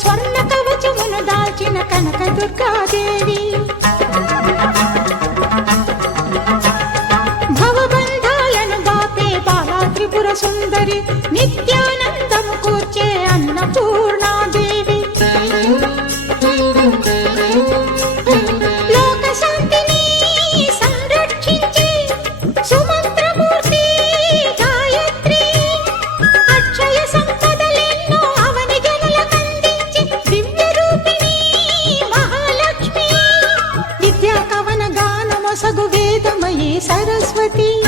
స్వర్ణ కవచమును దాల్చిన కనక దుర్గాదేవి. భవబంధాలను దాపే బాలా త్రిపుర సుందరి నిత్యానందం சரஸ்வதி